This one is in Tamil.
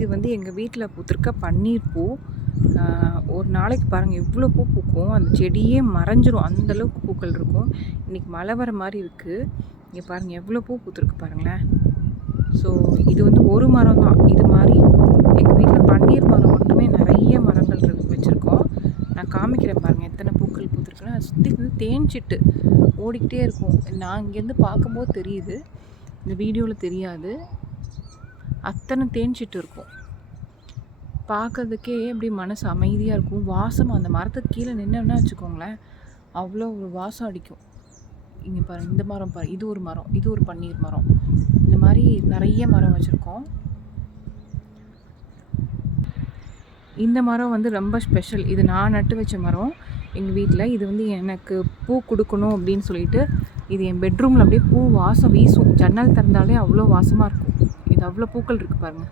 இது வந்து எங்கள் வீட்டில் பூத்திருக்க பன்னீர் பூ. ஒரு நாளைக்கு பாருங்கள் எவ்வளோ பூ பூக்கும், அந்த செடியே மறைஞ்சிரும், அந்தளவுக்கு பூக்கள் இருக்கும். இன்றைக்கி மழை வர மாதிரி இருக்குது. இங்கே பாருங்கள் எவ்வளோ பூ பூத்திருக்கு பாருங்களேன். ஸோ இது வந்து ஒரு மரம் தான். இது மாதிரி எங்கள் வீட்டில் பன்னீர் மரம் மட்டுமே நிறைய மரங்கள் வச்சுருக்கோம். நான் காமிக்கிறேன் பாருங்கள் எத்தனை பூக்கள் பூத்துருக்குன்னா. சுற்றி வந்து தேன்சிட்டு ஓடிக்கிட்டே இருக்கும். நான் இங்கேருந்து பார்க்கும்போது தெரியுது, இந்த வீடியோவில் தெரியாது. அத்தனை தேன்சிட்டு இருக்கும். பார்க்கறதுக்கே அப்படி மனசு அமைதியாக இருக்கும். வாசமாக அந்த மரத்துக்கு கீழே நின்னோன்னா வச்சுக்கோங்களேன், அவ்வளோ ஒரு வாசம் அடிக்கும். இங்கே பாருங்கள், இந்த மரம் பாரு, இது ஒரு மரம், இது ஒரு பன்னீர் மரம். இந்த மாதிரி நிறைய மரம் வச்சுருக்கோம். இந்த மரம் வந்து ரொம்ப ஸ்பெஷல். இது நான் நட்டு வச்ச மரம் எங்கள் வீட்டில். இது வந்து எனக்கு பூ கொடுக்கணும் அப்படின்னு சொல்லிட்டு, இது என் பெட்ரூமில் அப்படியே பூ வாசம் வீசும். ஜன்னல் திறந்தாலே அவ்வளோ வாசமாக இருக்கும். இது அவ்வளோ பூக்கள் இருக்குது பாருங்கள்.